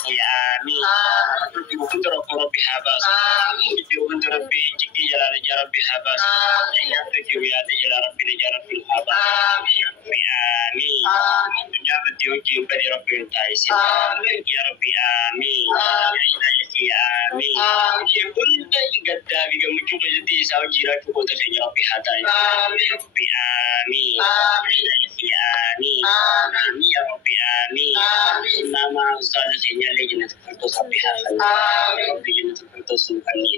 آمين كنت ربي حباس كنت ربي جكي جلال يا ربي حباس يا ربي يا ربي يا ربي حباس آمين يا بدي وجهي بدي ربي تعيش يا ربي آمين يا إلهي آمين كل قد بيجمع كل جدي ساوي جيرات وقت يا ربي حتى ربي آمين يا آمين يا ربي آمين nama Ustaz Senya Legend Firdaus Rabbihah Legend Firdaus Subhani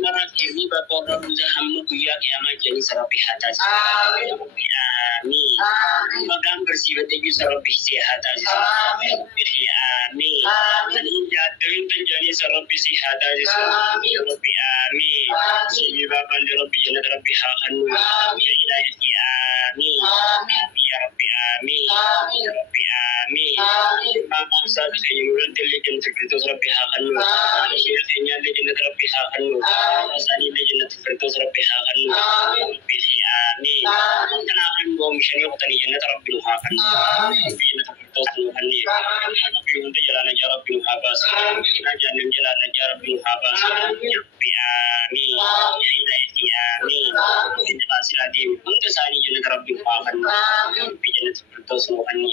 nama kini Bapak Rabbuzah Hamdu Kuya Kiamat Jani Sarabihah Amin Magam bersifat Egi Sarabih Sihat Amin dan hingga Jani Sarabih Sihat Rabbi Amin Sini Bapak Rabbi Jannat Rabbihah Hanu Ya Ilahi Amin Ya Rabbi Amin Rabbi Amin Ustaz Senya Legend Firdaus Rabbihah Hanu Syekhnya Legend Rabbihah Hanu Asani Legend Firdaus Rabbihah Hanu Rabbi Amin Kenaan bom syani Qutani Jannat Rabbil Hanu Jannat Firdaus Nuhani Rabbi untuk jalan aja Rabbil Habas Najan jalan aja Rabbil Habas Rabbi Amin Ya Ilahi Amin Injilasi Ladim untuk sani Jannat Rabbil Hanu Rabbi Jannat Firdaus Nuhani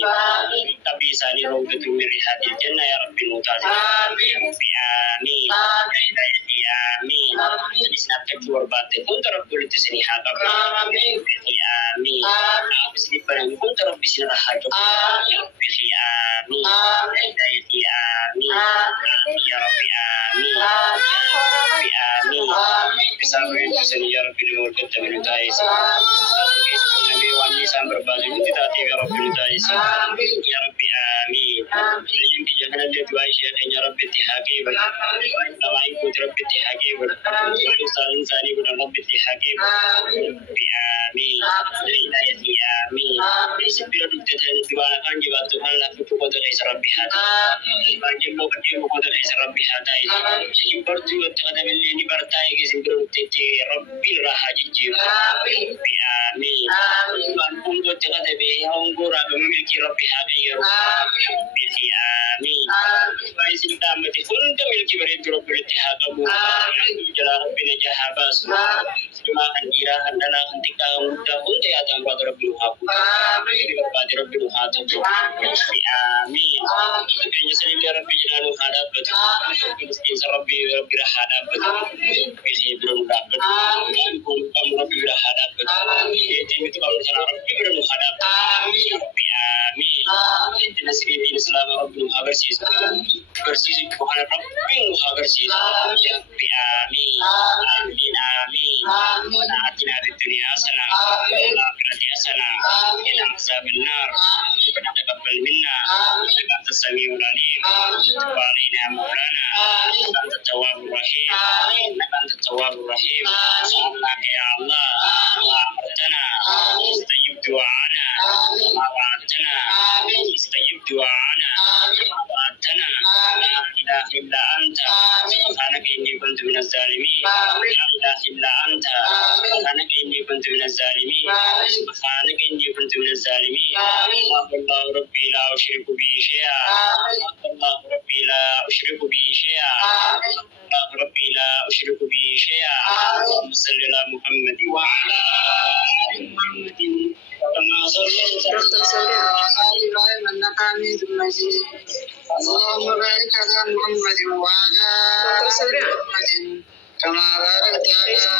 Tapi sani Rawdatu min Riyadil Jannah ya Rabbi Mutaz Rabbi Amin Ya Ilahi Amin Jadi senapkan keluar batin untuk Rabbul itu sini hadap Rabbi Amin Habis ini barang untuk Rabbi sini rahadap Rabbi Amin Ya Ilahi Amin Ya Rabbi Amin Rabbi Amin Bisa sini ya Rabbi Murkad Jamin Utais Nabi Wani Sambar Bali Tidak tiga Rabbi Utais Ya Rabbi Amin Yang dijangan dia dua Syekhnya Rabbi Tihaki Nama ikut Rabbi Tihaki Salin Sani Guna Rabbi Tihaki Rabbi Amin Ilahi Amin Sebila dukta Tuhan akan jiwa Tuhan Laku Tukoda Kaisa Rabbi Hati Bagi Mokat Ibu Koda Kaisa Rabbi Hati Simpar juga Tengah Ini Partai Kesimpir Titi Rabbi Rahaji Jiwa Rabbi Amin Tuhan Punggu Tengah Tabi Onggur Abu Memiliki Rabbi Hati Rabbi Amin Baik Sinta Mati Untuk Miliki Beritu Rabbi Tihakamu Jalan Rabbi Najahabas Cuma akan kira Handana Ketika Mudah Untuk Yata Mbak Rabbi Nuhaku Rabbi Rabbi Nuhatu Rabbi Amin Kayaknya sendiri Rabbi Jinalu Hadapat Miskin Rabbi Rabbi Rahadapat Bisi belum dapat Kamu Rabbi Rahadapat Jadi itu kamu sana Rabbi belum hadapat Rabbi Amin Jadi sendiri Islam Rabbi Nuhabersis Bersis Tuhan Rabbi Nuhabersis Rabbi Amin Amin Amin Atina di dunia sana Akhirat sana Ila azab benar Taqabbal minna Anta Samiul Alim Tub alaina Maulana Anta Tawwabur Rahim Anta Tawwabur Rahim Subhanaka ya Allah Amartana Istajib du'ana Wa'adtana Istajib du'ana Wa'adtana La ilaha illa anta Subhanaka inni kuntu minaz zalimin La ilaha illa anta Subhanaka inni kuntu minaz zalimin Subhanaka inni kuntu minaz zalimin Allah Rabbi la usyriku bi syai'a Allah Rabbi la usyriku bi syai'a Allah Rabbi la usyriku bi syai'a Allahumma salli ala Muhammad wa ala ali Muhammadin kama sallaita ala ali Ibrahim innaka Hamidum Majid Allahumma barik ala Muhammad wa ala ali Muhammadin kama barakta ala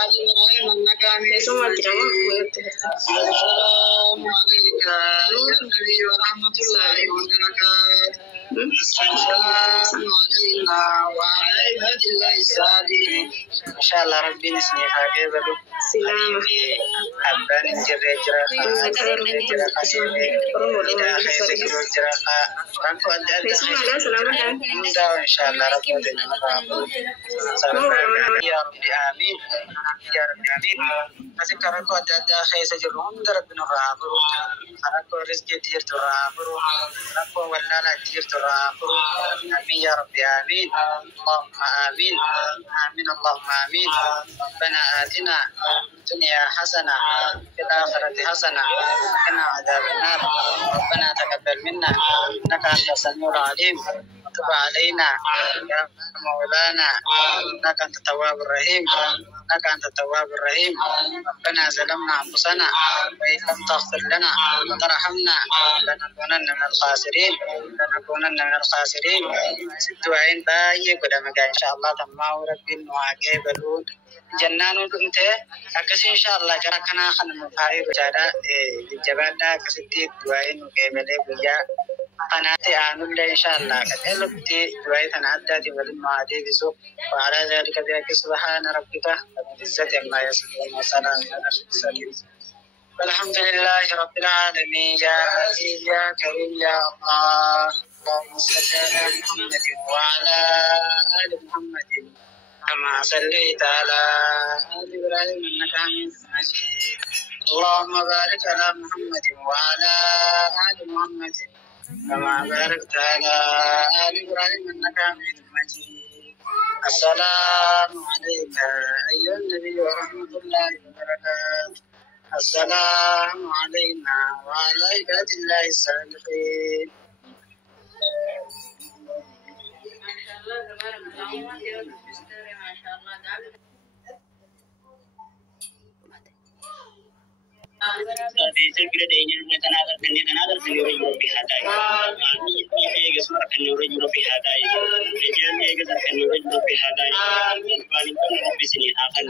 ali Ibrahim innaka Hamidum Majid Assalamu alayka ya Nabi wa rahmatullahi wa barakatuh Assalamu alayna wa ala ibadillahi salihin Insyaallah Rabbi nisni fage balu Silam abban jere jera jera kasih ida khair jera jera kan ko ada selamat insyaallah Rabbi يا رب آمين يا رب آمين نسيب كركو أدادا خيسة جرون ربنا رابرو كركو رزق دير ترابرو كركو ولالا دير ترابرو آمين يا رب آمين اللهم آمين آمين اللهم آمين ربنا آتنا في الدنيا حسنة في الآخرة حسنة وقنا عذاب النار ربنا تقبل منا إنك أنت السميع العليم وتب علينا يا مولانا إنك أنت التواب الرحيم إنك أنت التواب الرحيم ربنا ظلمنا أنفسنا وإن لم تغفر لنا وترحمنا لنكونن من الخاسرين لنكونن من الخاسرين ست وعين باي قدامك إن شاء الله تما ربي وعقبلون جنان دمته أكسي إن شاء الله جرى كنا خن مفاعل جارا جبادا كستي دوائن وقبله بيا قناتي آمن إن شاء الله كتلبتي دوائن تنعدتي وللمعادي بسوء وعلى ذلك بيك سبحان ربك رب العزة عما يصفون وسلام على المرسلين والحمد لله رب العالمين يا عزيز يا كريم يا الله اللهم صل على محمد وعلى آل محمد كما صليت على آل إبراهيم إنك حميد مجيد اللهم بارك على محمد وعلى آل محمد كما باركت على آل إبراهيم إنك حميد مجيد السلام عليك أيها النبي ورحمة الله وبركاته السلام علينا وعلى عباد الله الصالحين Bisa kira deh ini tenaga kerja pihatai. Ini gesmar kerja pihatai. Ini gesmar kerja pihatai. Paling kan di sini akan.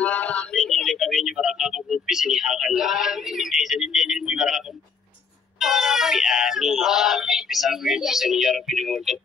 Ini lekar ini berapa di sini akan. Ini berapa. Bisa bisa ya Rabbi dimulai.